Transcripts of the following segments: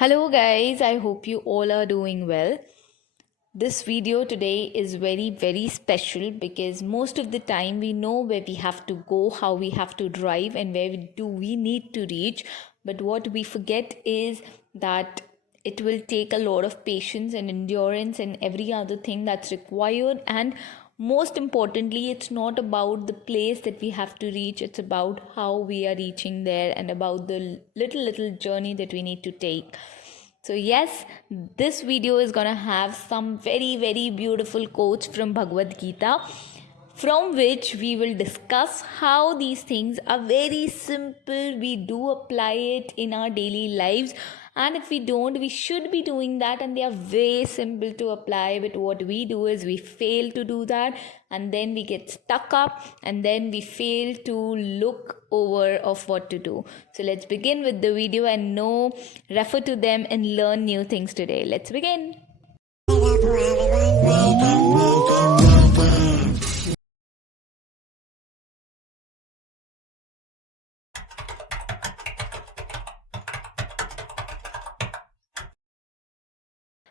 Hello, guys. I hope you all are doing well. This video today is very, very special because most of the time we know where we have to go, how we have to drive, and do we need to reach. But what we forget is that it will take a lot of patience and endurance and every other thing that's required. And most importantly, it's not about the place that we have to reach, it's about how we are reaching there and about the little journey that we need to take. So, yes, this video is gonna have some very, very beautiful quotes from Bhagavad Gita, from which we will discuss how these things are very simple. We do apply it in our daily lives, and if we don't, we should be doing that, and they are very simple to apply. But what we do is we fail to do that, and then we get stuck up, and then we fail to look over of what to do. So let's begin with the video and refer to them and learn new things today. Let's begin.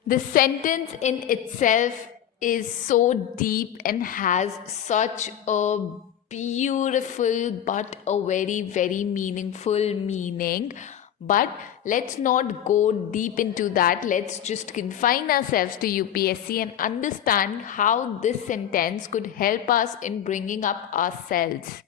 The sentence in itself is so deep and has such a beautiful but a very, very meaningful meaning. But let's not go deep into that. Let's just confine ourselves to UPSC and understand how this sentence could help us in bringing up ourselves.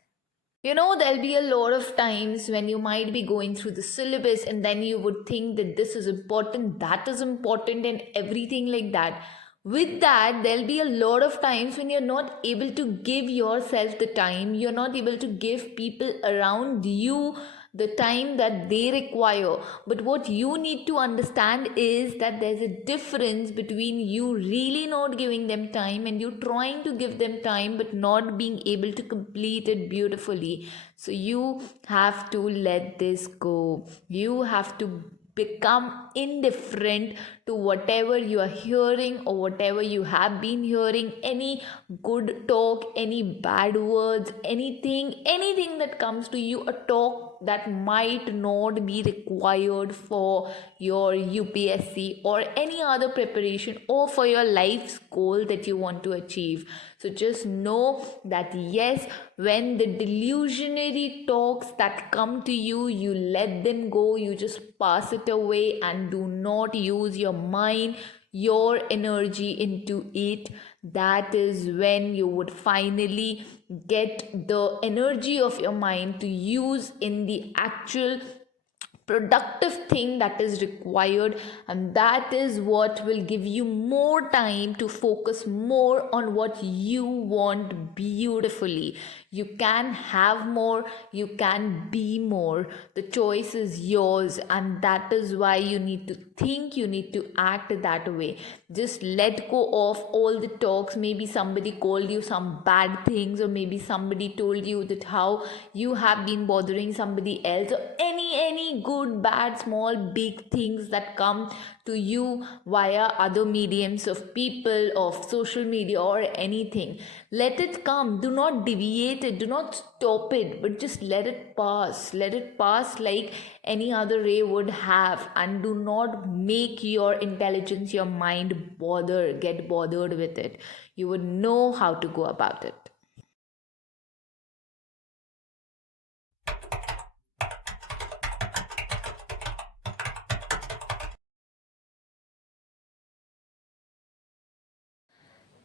There'll be a lot of times when you might be going through the syllabus and then you would think that this is important, that is important, and everything like that. With that, there'll be a lot of times when you're not able to give yourself the time, you're not able to give people around you the time that they require. But what you need to understand is that there's a difference between you really not giving them time and you trying to give them time but not being able to complete it beautifully. So you have to let this go. You have to become indifferent to whatever you are hearing or whatever you have been hearing, any good talk, any bad words, anything that comes to you, a talk that might not be required for your UPSC or any other preparation or for your life's goal that you want to achieve. So just know that yes, when the delusionary talks that come to you, you let them go, you just pass it away and do not use your mind, your energy into it. That is when you would finally get the energy of your mind to use in the actual productive thing that is required, and that is what will give you more time to focus more on what you want beautifully. You can have more, you can be more. The choice is yours, and that is why you need to think, you need to act that way. Just let go of all the talks. Maybe somebody called you some bad things, or maybe somebody told you that how you have been bothering somebody else, or any good, bad, small, big things that come to you via other mediums of people, of social media, or anything. Let it come. Do not deviate it, do not stop it, but just let it pass. Let it pass like any other ray would have, and do not make your intelligence, your mind get bothered with it. You would know how to go about it.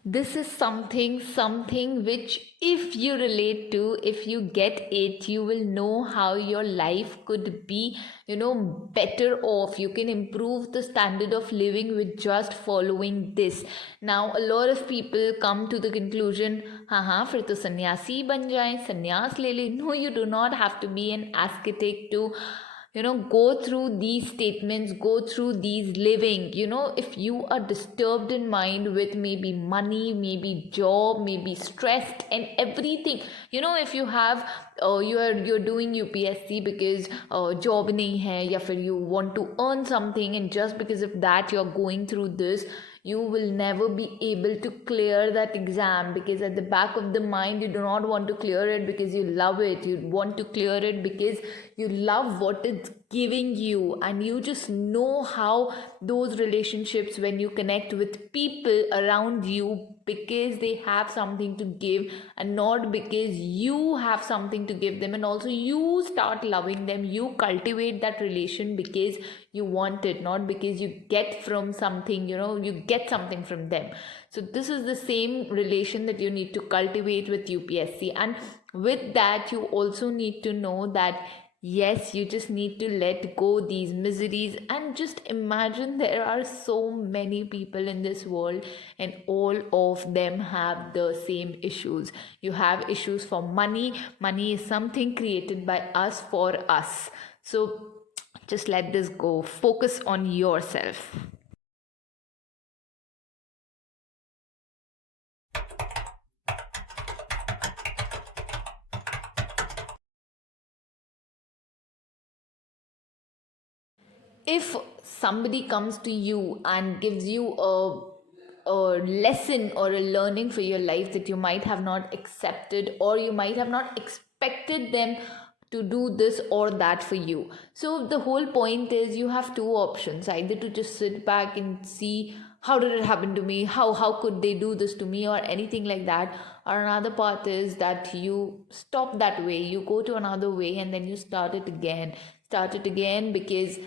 This is something which, if you relate to, if you get it, you will know how your life could be better off. You can improve the standard of living with just following this. Now a lot of people come to the conclusion, हाँ फिर तो सन्यासी बन जाए, संन्यास ले ले. No, you do not have to be an ascetic to go through these statements, go through these living. If you are disturbed in mind with maybe money, maybe job, maybe stressed and everything, if you have you're doing UPSC because job nahi hai, ya fir you want to earn something, and just because of that you're going through this, you will never be able to clear that exam, because at the back of the mind you do not want to clear it because you love it. You want to clear it because you love what it's giving you, and you just know how those relationships, when you connect with people around you because they have something to give and not because you have something to give them, and also you start loving them, you cultivate that relation because you want it, not because you get from something, you get something from them. So this is the same relation that you need to cultivate with UPSC. And with that, you also need to know that yes, you just need to let go these miseries, and just imagine there are so many people in this world and all of them have the same issues. You have issues for money. Money is something created by us for us. So just let this go. Focus on yourself. If somebody comes to you and gives you a lesson or a learning for your life that you might have not accepted, or you might have not expected them to do this or that for you, so the whole point is you have two options: either to just sit back and see how did it happen to me, how could they do this to me, or anything like that, or another path is that you stop that way, you go to another way, and then you start it again because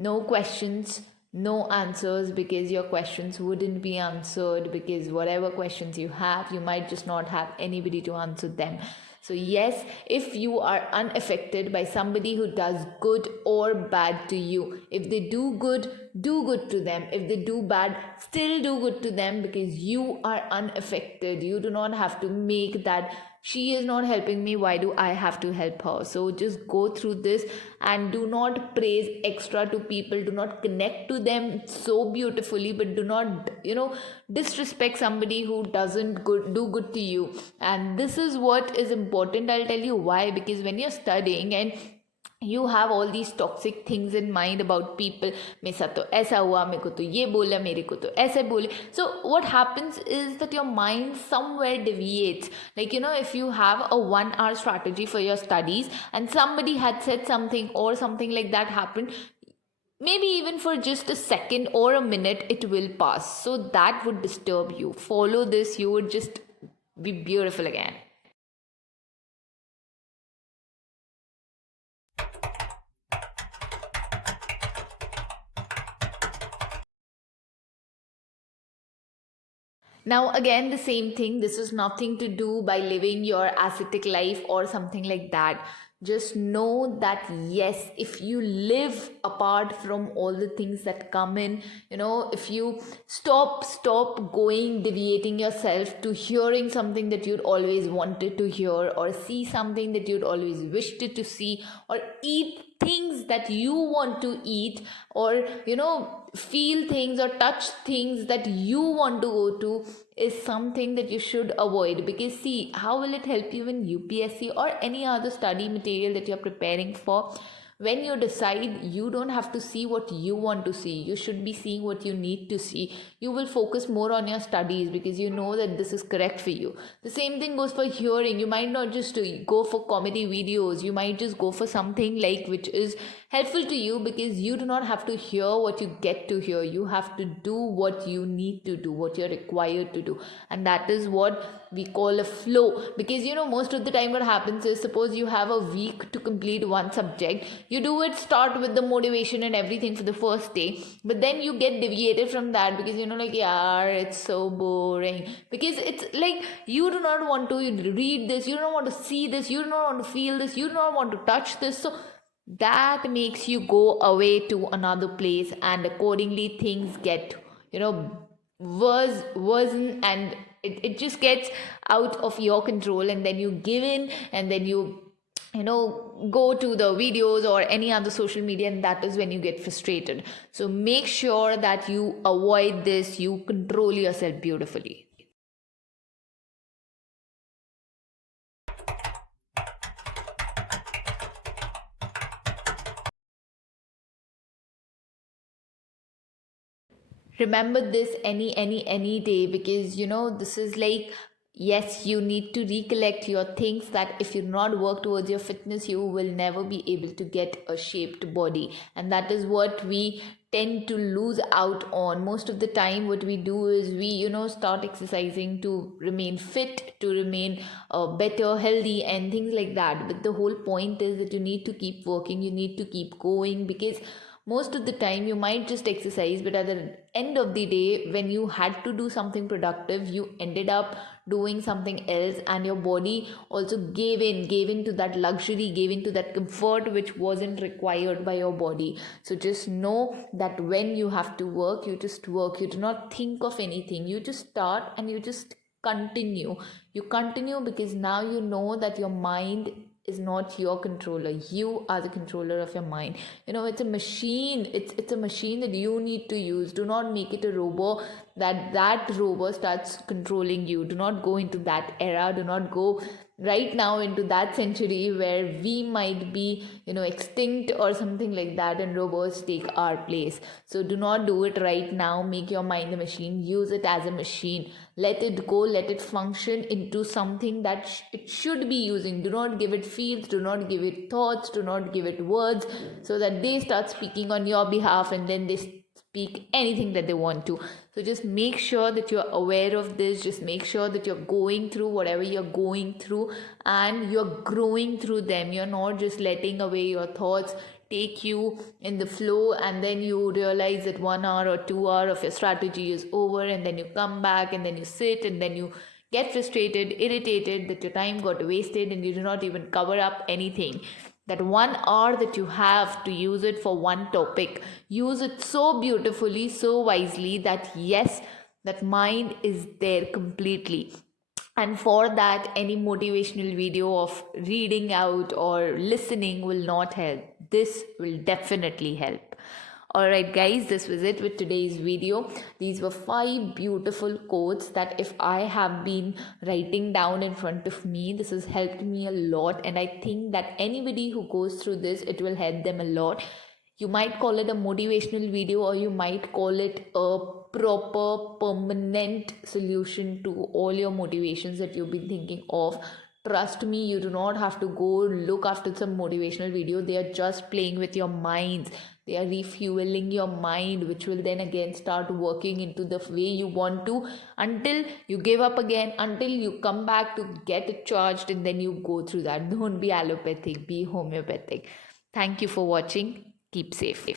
no questions, no answers, because your questions wouldn't be answered, because whatever questions you have, you might just not have anybody to answer them. So yes, if you are unaffected by somebody who does good or bad to you, if they do good to them. If they do bad, still do good to them, because you are unaffected. You do not have to make that she is not helping me, why do I have to help her? So just go through this, and do not praise extra to people, do not connect to them so beautifully, but do not disrespect somebody who doesn't do good to you. And this is what is important. I'll tell you why. Because when you're studying and you have all these toxic things in mind about people, मेरे साथ तो ऐसा हुआ, मेरे को तो ये बोला, मेरे को तो ऐसे बोले. So what happens is that your mind somewhere deviates. Like, if you have a 1 hour strategy for your studies and somebody had said something or something like that happened, maybe even for just a second or a minute, it will pass. So that would disturb you. Follow this, you would just be beautiful again. Now, again, the same thing. This is nothing to do by living your ascetic life or something like that. Just know that yes, if you live apart from all the things that come in, if you stop going, deviating yourself to hearing something that you'd always wanted to hear, or see something that you'd always wished to see, or eat things that you want to eat, or feel things or touch things that you want to go to, is something that you should avoid. Because see, how will it help you in UPSC or any other study material that you're preparing for? When you decide, you don't have to see what you want to see, you should be seeing what you need to see. You will focus more on your studies because you know that this is correct for you. The same thing goes for hearing. You might not just go for comedy videos, you might just go for something like which is helpful to you, because you do not have to hear what you get to hear. You have to do what you need to do, what you're required to do, and that is what we call a flow. Because most of the time what happens is, suppose you have a week to complete one subject, you do it, start with the motivation and everything for the first day, but then you get deviated from that because like, yeah, it's so boring, because it's like you do not want to read this, you don't want to see this, you do not want to feel this, you do not want to touch this. So that makes you go away to another place, and accordingly things get worsen, and it just gets out of your control, and then you give in, and then go to the videos or any other social media, and that is when you get frustrated. So make sure that you avoid this, you control yourself beautifully. Remember this any day, because this is like Yes, you need to recollect your things that if you not work towards your fitness, you will never be able to get a shaped body. And that is what we tend to lose out on. Most of the time, what we do is we, start exercising to remain fit, to remain better, healthy, and things like that. But the whole point is that you need to keep working, you need to keep going, because most of the time you might just exercise, but at the end of the day, when you had to do something productive, you ended up doing something else, and your body also gave in to that luxury, gave into that comfort which wasn't required by your body. So just know that when you have to work, you just work, you do not think of anything, you just start and you just continue. You continue because now you know that your mind is not your controller, you are the controller of your mind. It's a machine, it's a machine that you need to use. Do not make it a robot, that robot starts controlling you. Do not go into that era, do not go right now into that century where we might be extinct or something like that, and robots take our place. So do not do it right now. Make your mind a machine, use it as a machine, let it go, let it function into something that it should be using. Do not give it feels, do not give it thoughts, do not give it words, so that they start speaking on your behalf, and then they speak anything that they want to. So just make sure that you're aware of this, just make sure that you're going through whatever you're going through and you're growing through them. You're not just letting away your thoughts take you in the flow, and then you realize that 1 hour or 2 hour of your strategy is over, and then you come back and then you sit and then you get frustrated, irritated that your time got wasted and you do not even cover up anything. That 1 hour that you have to use it for one topic, use it so beautifully, so wisely, that yes, that mind is there completely. And for that, any motivational video of reading out or listening will not help. This will definitely help. Alright guys, this was it with today's video. These were 5 beautiful quotes that if I have been writing down in front of me, this has helped me a lot, and I think that anybody who goes through this, it will help them a lot. You might call it a motivational video, or you might call it a proper permanent solution to all your motivations that you've been thinking of. Trust me, you do not have to go look after some motivational video. They are just playing with your minds. They are refueling your mind, which will then again start working into the way you want to, until you give up again, until you come back to get it charged, and then you go through that. Don't be allopathic, be homeopathic. Thank you for watching. Keep safe.